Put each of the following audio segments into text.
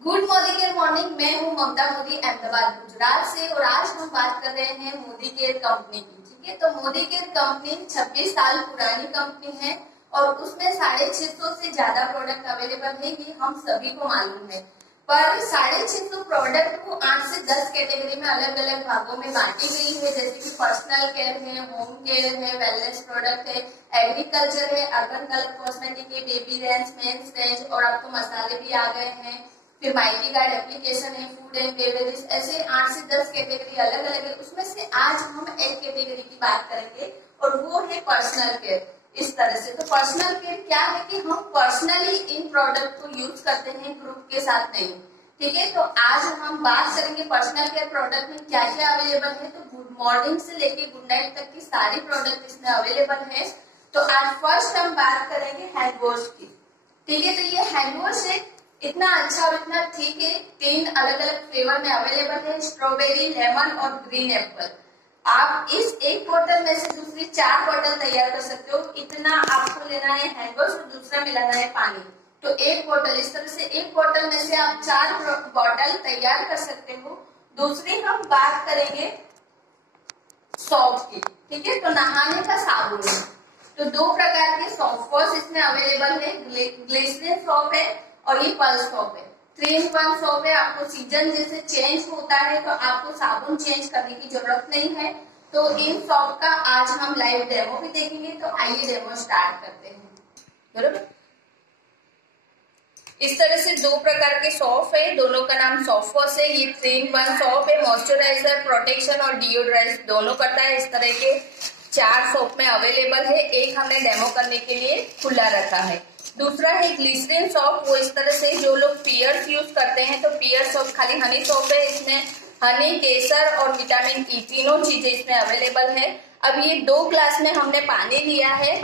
Good morning care morning. मैं हूँ ममता मोदी, अहमदाबाद गुजरात से। और आज हम बात कर रहे हैं मोदी केयर कंपनी की। ठीक है, तो मोदी केयर कंपनी 26 साल पुरानी कंपनी है और उसमें 650 से ज्यादा प्रोडक्ट अवेलेबल है, ये हम सभी को मालूम है। पर 650 प्रोडक्ट को 8 से 10 कैटेगरी में अलग अलग भागों में बांटी गई है, जैसे कि पर्सनल केयर है, होम केयर है, वेलनेस प्रोडक्ट है, एग्रीकल्चर है, अर्बन कलर कॉस्मेटिक है, बेबी रेंज, मेंस रेंज, और आपको मसाले भी आ गए हैं। फिर माइटी गार्ड एप्लीकेशन है, फूड एंड बेवरेजेस, ऐसे 8 से 10 कैटेगरी अलग अलग है। उसमें से आज हम एक कैटेगरी की बात करेंगे और वो है पर्सनल केयर। इस तरह से तो पर्सनल केयर क्या है कि हम पर्सनली इन प्रोडक्ट को यूज करते हैं, ग्रुप के साथ नहीं। ठीक है, तो आज हम बात करेंगे पर्सनल केयर प्रोडक्ट में क्या क्या अवेलेबल है। तो गुड मॉर्निंग से लेके गुड नाइट तक की सारी प्रोडक्ट इसमें अवेलेबल है। तो आज फर्स्ट हम बात करेंगे हैंड वॉश की। ठीक है, तो ये हैंड वॉश है, इतना अच्छा और इतना ठीक है। 3 अलग अलग फ्लेवर में अवेलेबल है, स्ट्रॉबेरी, लेमन और ग्रीन एप्पल। आप इस एक बोतल में से दूसरी 4 बोतल तैयार कर सकते हो। इतना आपको लेना है हैंड वॉश और दूसरा मिलाना है पानी। तो एक बोतल, इस तरह से एक बोतल में से आप 4 बोतल तैयार कर सकते हो। दूसरी हम बात करेंगे सॉप की। ठीक है, तो नहाने का साबुन है। तो 2 प्रकार के सॉप वॉश इसमें अवेलेबल है, ग्लिसरीन सॉप है और ये पल्स सॉप है। 3-in-1 सॉप है। आपको सीजन जैसे चेंज होता है तो आपको साबुन चेंज करने की जरूरत नहीं है। तो इन सॉप का आज हम लाइव डेमो भी देखेंगे। तो आइए डेमो स्टार्ट करते हैं। बरोबर, इस तरह से 2 प्रकार के सॉप है, दोनों का नाम सॉप वॉश है। ये 3-in-1 सॉप है, मॉइस्चराइजर, प्रोटेक्शन और डिओड्राइज दोनों करता है। इस तरह के 4 सॉप में अवेलेबल है। एक हमने डेमो करने के लिए खुला रखा है। दूसरा है ग्लिसरीन सॉप। वो इस तरह से जो लोग पियर्स यूज करते हैं, तो पियर सॉप खाली हनी सॉप है। इसमें हनी, केसर और विटामिन ई तीनों चीजें इसमें अवेलेबल है। अब ये 2 ग्लास में हमने पानी लिया है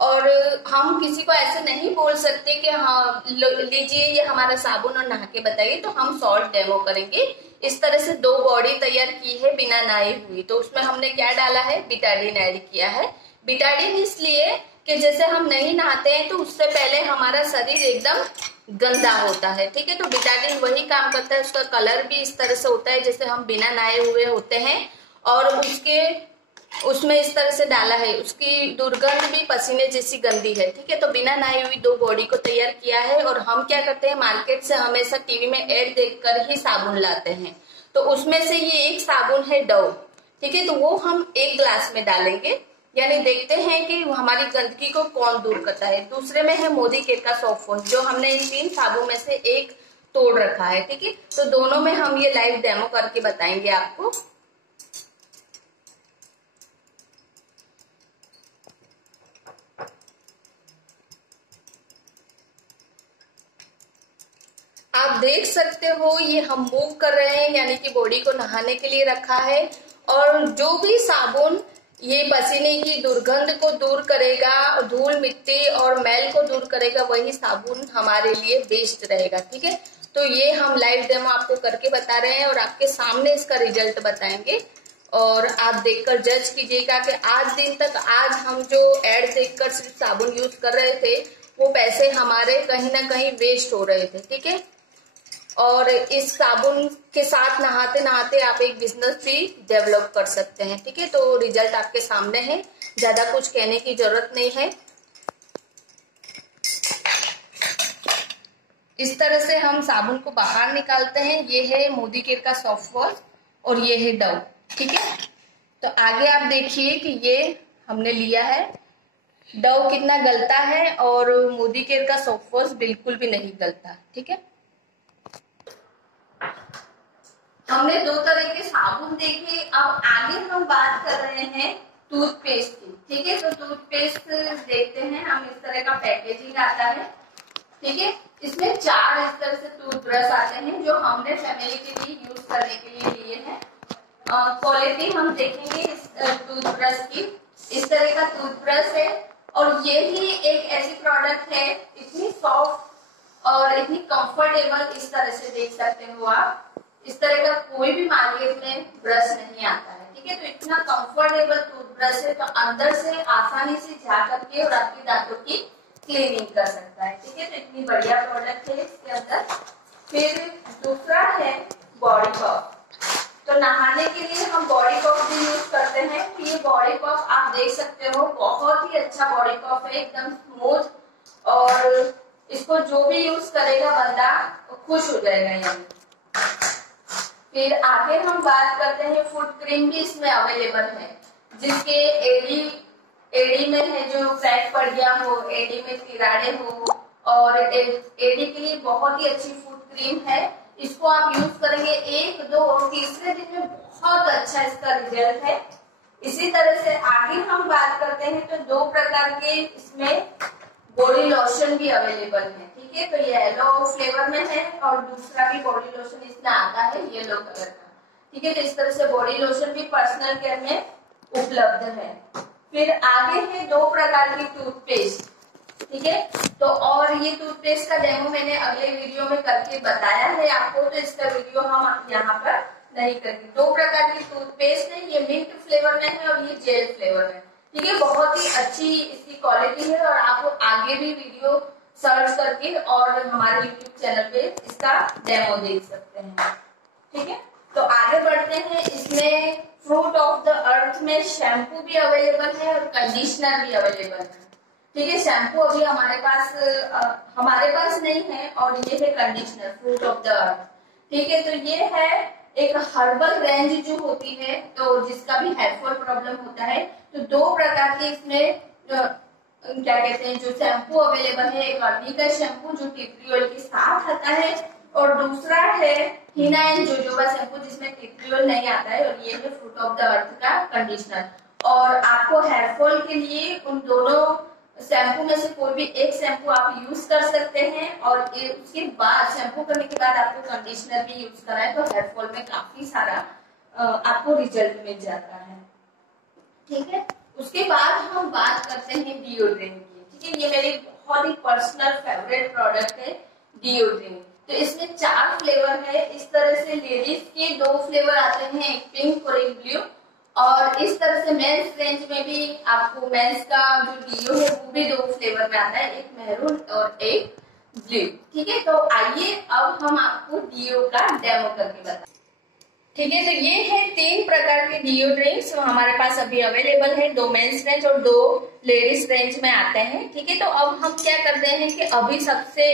और हम किसी को ऐसे नहीं बोल सकते कि हाँ लीजिए ये हमारा साबुन और नहा के बताइए। तो हम सॉल्ट डेमो करेंगे। इस तरह से 2 बॉडी तैयार की है बिना नहाए हुई। तो उसमें हमने क्या डाला है, बिटाडीन ऐड किया है। बिटाडीन इसलिए कि जैसे हम नहीं नहाते हैं तो उससे पहले हमारा शरीर एकदम गंदा होता है। ठीक है, तो बिटाडीन वही काम करता है। उसका कलर भी इस तरह से होता है जैसे हम बिना नहाए हुए होते हैं। और उसमें इस तरह से डाला है, उसकी दुर्गंध भी पसीने जैसी गंदी है। ठीक है, तो बिना नहाई हुई 2 बॉडी को तैयार किया है। और हम क्या करते हैं, मार्केट से हमेशा टीवी में एड देखकर ही साबुन लाते हैं। तो उसमें से ये एक साबुन है डव। ठीक है, तो वो हम 1 ग्लास में डालेंगे, यानी देखते हैं कि हमारी गंदगी को कौन दूर करता है। दूसरे में है मोदी केयर का सॉप वॉश, जो हमने इन 3 साबुन में से एक तोड़ रखा है। ठीक है, तो दोनों में हम ये लाइव डेमो करके बताएंगे आपको। आप देख सकते हो ये हम मूव कर रहे हैं, यानी कि बॉडी को नहाने के लिए रखा है। और जो भी साबुन ये पसीने की दुर्गंध को दूर करेगा, धूल मिट्टी और मैल को दूर करेगा, वही साबुन हमारे लिए बेस्ट रहेगा। ठीक है, तो ये हम लाइव डेमो आपको करके बता रहे हैं और आपके सामने इसका रिजल्ट बताएंगे। और आप देखकर जज कीजिएगा कि आज दिन तक आज हम जो एड देखकर सिर्फ साबुन यूज कर रहे थे, वो पैसे हमारे कहीं ना कहीं वेस्ट हो रहे थे। ठीक है, और इस साबुन के साथ नहाते नहाते आप एक बिजनेस भी डेवलप कर सकते हैं। ठीक है, तो रिजल्ट आपके सामने है, ज्यादा कुछ कहने की जरूरत नहीं है। इस तरह से हम साबुन को बाहर निकालते हैं। ये है मोदी केयर का सॉफ्ट वॉश और ये है डव। ठीक है, तो आगे आप देखिए कि ये हमने लिया है। डव कितना गलता है और मोदी केयर का सॉफ्ट वॉश बिल्कुल भी नहीं गलता। ठीक है, हमने 2 तरह के साबुन देखे। अब आगे हम बात कर रहे हैं टूथपेस्ट की। ठीक है, तो टूथपेस्ट देखते हैं हम। इस तरह का पैकेजिंग आता है। ठीक है, इसमें 4 इस तरह से टूथब्रश आते हैं जो हमने फैमिली के लिए यूज करने के लिए हैं। क्वालिटी हम देखेंगे इस टूथब्रश की। इस तरह का टूथब्रश है और ये ही एक ऐसी प्रोडक्ट है, इतनी सॉफ्ट और इतनी कंफर्टेबल। इस तरह से देख सकते हो आप, इस तरह का कोई भी मार्केट में ब्रश नहीं आता है। ठीक है, तो इतना कंफर्टेबल टूथब्रश है, तो अंदर से आसानी से जा करके और आपके दांतों की क्लीनिंग कर सकता है। ठीक है, तो इतनी बढ़िया प्रोडक्ट है इसके अंदर। फिर दूसरा है बॉडी पफ। तो नहाने के लिए हम बॉडी पफ भी यूज करते हैं। ये बॉडी पफ आप देख सकते हो, बहुत ही अच्छा बॉडी पफ है, एकदम स्मूथ, और इसको जो भी यूज करेगा बंदा खुश हो जाएगा यहाँ। फिर आगे हम बात करते हैं, फुट क्रीम भी इसमें अवेलेबल है, जिसके एडी में है जो क्रैक पड़ गया हो, एडी में तिराड़े हो, और एडी के लिए बहुत ही अच्छी फुट क्रीम है। इसको आप यूज करेंगे 1, 2 और तीसरे दिन में बहुत अच्छा इसका रिजल्ट है। इसी तरह से आगे हम बात करते हैं तो 2 प्रकार के इसमें बॉडी लोशन भी अवेलेबल है, ठीक है। तो येलो फ्लेवर में है और दूसरा भी बॉडी लोशन इसमें आता है येलो कलर का, ठीक है। तो इस तरह से बॉडी लोशन भी पर्सनल केयर में उपलब्ध है। फिर आगे है 2 प्रकार की टूथपेस्ट, ठीक है। तो और ये टूथपेस्ट का डेमो मैंने अगले वीडियो में करके बताया है आपको, तो इसका वीडियो हम यहाँ पर नहीं करेंगे। 2 प्रकार की टूथपेस्ट है, ये मिंट फ्लेवर में है और ये जेल फ्लेवर में, ठीक है। बहुत ही अच्छी इसकी क्वालिटी है और आप आगे भी वीडियो सर्च करके और हमारे यूट्यूब चैनल पे इसका डेमो देख सकते हैं, ठीक है। तो आगे बढ़ते हैं, इसमें फ्रूट ऑफ द अर्थ में शैम्पू भी अवेलेबल है और कंडीशनर भी अवेलेबल है, ठीक है। शैम्पू अभी हमारे पास नहीं है, और ये है conditioner fruit of the earth, ठीक है। तो ये है एक हर्बल रेंज जो होती है, तो जिसका भी हेयर फॉल प्रॉब्लम होता है, तो 2 प्रकार के इसमें क्या कहते हैं जो शैम्पू अवेलेबल है। एक अर्नी का शैम्पू जो टी ट्री ऑयल के साथ आता है, और दूसरा है हिना एंड जोजोबा शैम्पू जिसमें टी ट्री ऑयल नहीं आता है, और ये है फ्रूट ऑफ द अर्थ का कंडीशनर। और आपको हेयर फॉल के लिए उन दोनों शैम्पू में से कोई भी एक शैम्पू आप यूज कर सकते हैं, और उसके बाद शैम्पू करने के बाद आपको कंडीशनर भी यूज करना है, तो हेयर फॉल में काफी सारा आपको रिजल्ट मिल जाता है, ठीक है। उसके बाद हम बात करते हैं डिओड्रेंट की, ठीक है। ये मेरी बहुत ही पर्सनल फेवरेट प्रोडक्ट है डिओड्रेंट। तो इसमें 4 फ्लेवर है। इस तरह से लेडीज के 2 फ्लेवर आते हैं, एक पिंक और एक ब्लू, और इस तरह से मेंस रेंज में भी आपको मेंस का जो डिओ है वो भी 2 फ्लेवर में आता है, एक मेहरून और एक ब्लू, ठीक है। तो आइए अब हम आपको डिओ का डेमो करके बताएं, ठीक है। तो ये है 3 प्रकार के डिओड्रेंट्स हमारे पास अभी अवेलेबल है, 2 मेंस रेंज और 2 लेडीज रेंज में आते हैं, ठीक है। तो अब हम क्या करते हैं कि अभी सबसे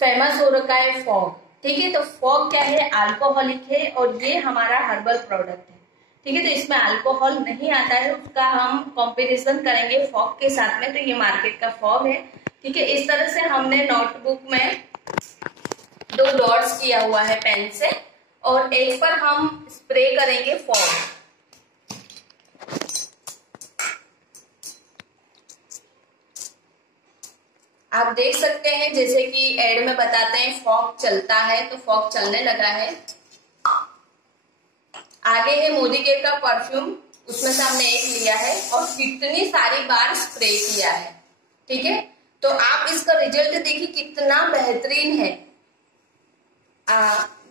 फेमस हो रखा है फॉग, ठीक है। तो फॉग क्या है, अल्कोहलिक है और ये हमारा हर्बल प्रोडक्ट है, ठीक है। तो इसमें अल्कोहल नहीं आता है, उसका हम कंपैरिजन करेंगे फॉग के साथ में। तो ये मार्केट का फॉग है, ठीक है। इस तरह से हमने नोटबुक में 2 डॉट्स किया हुआ है पेन से, और एक पर हम स्प्रे करेंगे फॉग। आप देख सकते हैं जैसे कि एड में बताते हैं फॉग चलता है, तो फॉग चलने लगा है। आगे है मोदी केयर का परफ्यूम, उसमें से हमने एक लिया है और कितनी सारी बार स्प्रे किया है, ठीक है। तो आप इसका रिजल्ट देखिए कितना बेहतरीन है।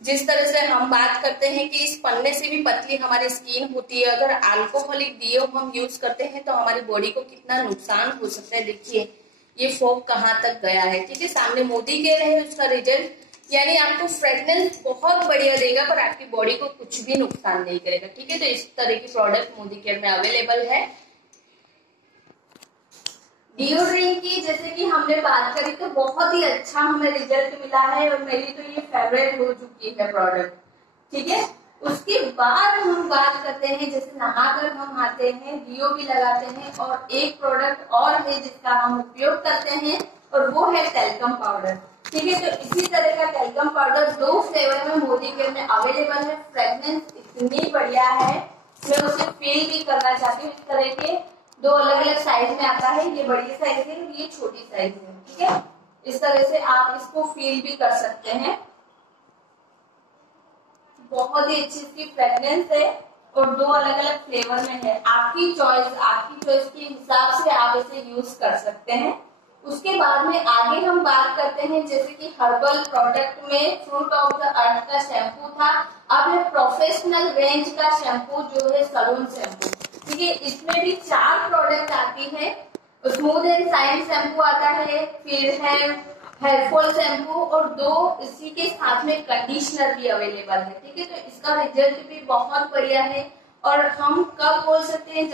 जिस तरह से हम बात करते हैं कि इस पन्ने से भी पतली हमारी स्किन होती है, अगर अल्कोहलिक डिओ हम यूज करते हैं तो हमारी बॉडी को कितना नुकसान हो सकता है। देखिए ये फॉग कहाँ तक गया है, ठीक है। सामने मोदी केयर है, उसका रिजल्ट यानी आपको फ्रेगनेंस बहुत बढ़िया देगा, पर आपकी बॉडी को कुछ भी नुकसान नहीं करेगा, ठीक है। तो इस तरह की प्रोडक्ट मोदी केयर में अवेलेबल है। डिओड्रेंट की जैसे कि हमने बात करी तो बहुत ही अच्छा हमें रिजल्ट मिला है, और मेरी तो ये फेवरेट हो चुकी है प्रोडक्ट, ठीक है। उसके बाद हम बात करते हैं, जैसे नहाकर हम आते हैं, डिओ भी लगाते हैं, और एक प्रोडक्ट और है जिसका हम उपयोग करते हैं, और वो है टैल्कम पाउडर, ठीक है। तो इसी तरह का टैल्कम पाउडर 2 फ्लेवर में मोदी केयर में अवेलेबल है। फ्रेग्रेंस इतनी बढ़िया है, मैं उसे फील भी करना चाहती हूँ। इस तरह के 2 अलग अलग साइज में आता है, ये बड़ी साइज है और ये छोटी साइज है, ठीक है। इस तरह से आप इसको फील भी कर सकते हैं। बहुत ही अच्छी इसकी फ्रेग्रेंस है और 2 अलग अलग फ्लेवर में है। आपकी चॉइस के हिसाब से आप इसे यूज कर सकते हैं। उसके बाद में आगे हम बात करते हैं, जैसे कि हर्बल प्रोडक्ट में फ्रूट ऑफ द अर्थ का शैम्पू था, अब है प्रोफेशनल रेंज का शैम्पू जो है सलून शैम्पू, ठीक है। इसमें भी 4 प्रोडक्ट आती है। स्मूथ एंड शाइन शैम्पू आता है, फिर है हेयर फॉल शैम्पू और 2 इसी के साथ में कंडीशनर भी अवेलेबल है। ठीक है, तो इसका रिजल्ट भी बहुत बढ़िया है। और हम कब बोल सकते हैं,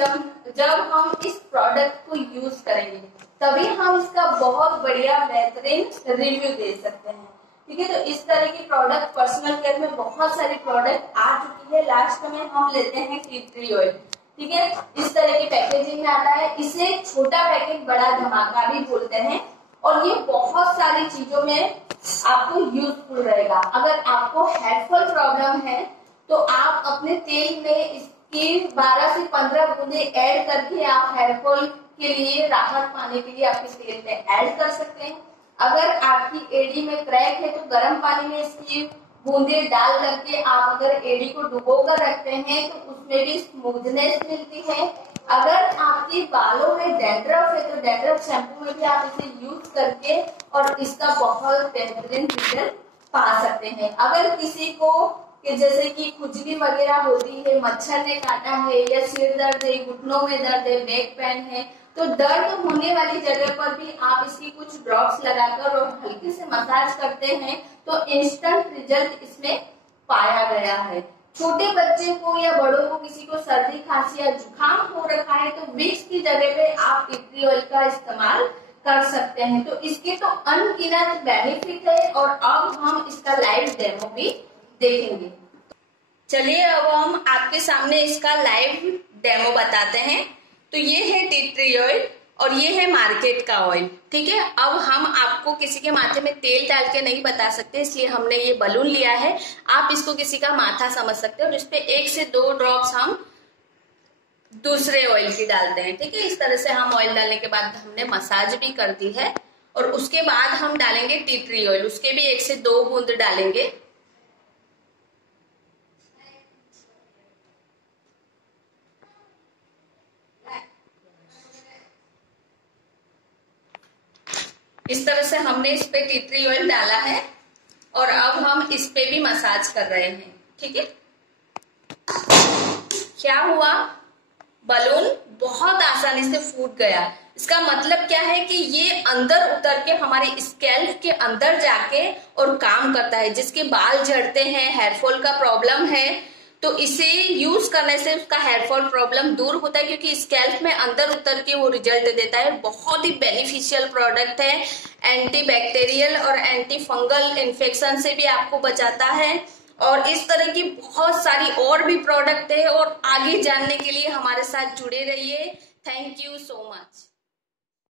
जब हम इस प्रोडक्ट को यूज करेंगे तभी हम इसका बहुत बढ़िया बेहतरीन रिव्यू दे सकते हैं। ठीक है, तो इस तरह की प्रोडक्ट पर्सनल केयर में बहुत सारी प्रोडक्ट आ चुकी है। लास्ट में हम लेते हैं टी ट्री ऑयल। ठीक है, इस तरह की पैकेजिंग में आता है। इसे छोटा पैकेट बड़ा धमाका भी बोलते हैं और ये बहुत सारी चीजों में आपको यूजफुल रहेगा। अगर आपको हेयर फॉल प्रॉब्लम है तो आप अपने तेल में इसकी 12 से 15 बूंदे ऐड करके आप हेयर फॉल के लिए राहत पाने के लिए आपके तेल में ऐड कर सकते हैं। अगर आपकी एड़ी में क्रैक है तो गर्म पानी में इसकी बूंदे डाल करके आप अगर एड़ी को डुबो कर रखते हैं तो उसमें भी स्मूथनेस मिलती है। अगर आपके बालों में डैंड्रफ है तो डैंड्रफ शैम्पू में भी आप इसे यूज करके और इसका बहुत बेहतरीन रिजल्ट पा सकते हैं। अगर किसी को कि जैसे कि खुजली वगैरह होती है, मच्छर ने काटा है या सिर दर्द है, घुटनों में दर्द है, बैक पेन है, तो दर्द होने वाली जगह पर भी आप इसकी कुछ ड्रॉप्स लगाकर और हल्के से मसाज करते हैं तो इंस्टेंट रिजल्ट इसमें पाया गया है। छोटे बच्चे को या बड़ों को किसी को सर्दी खांसी या जुकाम हो रखा है तो विक्स की जगह पे आप टी ट्री ऑयल का इस्तेमाल कर सकते हैं। तो इसके तो अनगिनत बेनिफिट है और अब हम इसका लाइव डेमो भी देखेंगे। चलिए अब हम आपके सामने इसका लाइव डेमो बताते हैं। तो ये है टी ट्री ऑयल और ये है मार्केट का ऑयल। ठीक है, अब हम आपको किसी के माथे में तेल डाल के नहीं बता सकते, इसलिए हमने ये बलून लिया है। आप इसको किसी का माथा समझ सकते हो और इसपे 1 से 2 ड्रॉप्स हम दूसरे ऑयल की डालते हैं। ठीक है, इस तरह से हम ऑयल डालने के बाद हमने मसाज भी कर दी है और उसके बाद हम डालेंगे टी ट्री ऑयल। उसके भी 1 से 2 बूंद डालेंगे। इस तरह से हमने इस पे टी ट्री ऑयल डाला है और अब हम इस पे भी मसाज कर रहे हैं। ठीक है, क्या हुआ, बलून बहुत आसानी से फूट गया। इसका मतलब क्या है कि ये अंदर उतर के हमारे स्कैल्प के अंदर जाके और काम करता है। जिसके बाल झड़ते हैं, हेयरफॉल का प्रॉब्लम है, तो इसे यूज करने से उसका हेयरफॉल प्रॉब्लम दूर होता है क्योंकि स्कैल्प में अंदर उतर के वो रिजल्ट देता है। बहुत ही बेनिफिशियल प्रोडक्ट है, एंटी बैक्टीरियल और एंटी फंगल इन्फेक्शन से भी आपको बचाता है। और इस तरह की बहुत सारी और भी प्रोडक्ट है और आगे जानने के लिए हमारे साथ जुड़े रहिए। Thank you so much.